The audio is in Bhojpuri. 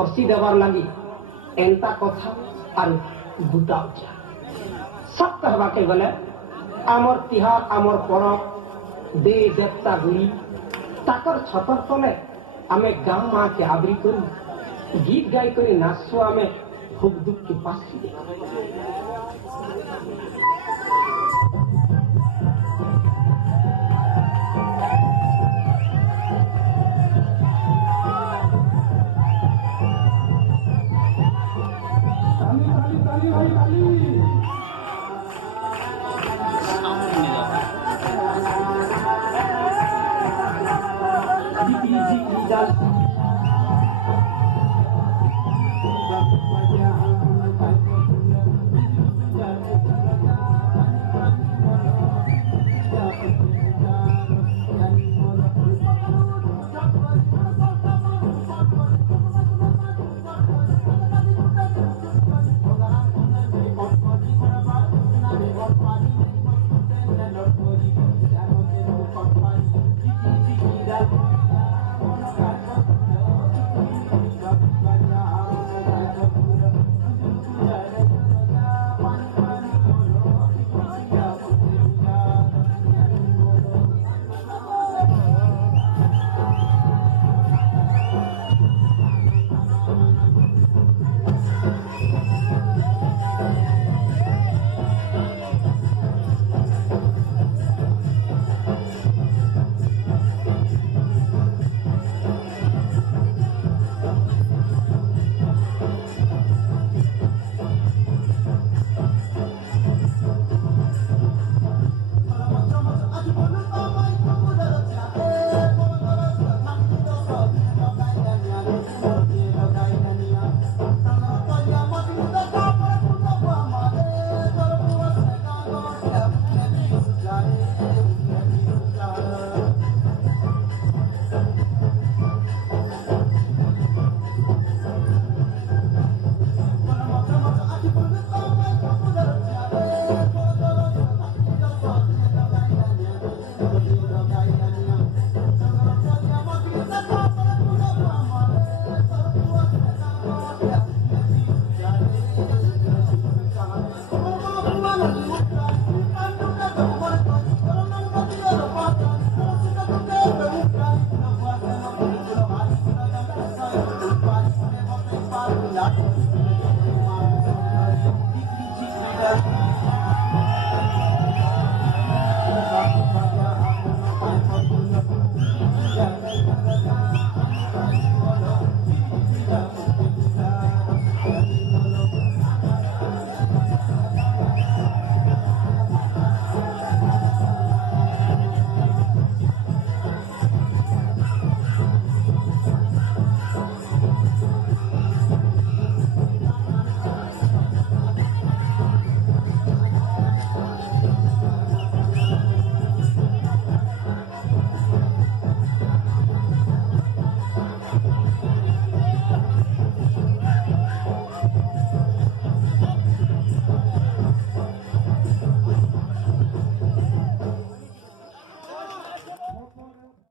पर्सी देवार लगी एंता कथा और गुटा उचा सब कहवा के गले आमर तिहार आमर परब दे देवता गुरी ताकर छतर तले आमे गाँ माँ के आवरी करी गीत गाई करी नाचो आमे खूब दुख के पास Not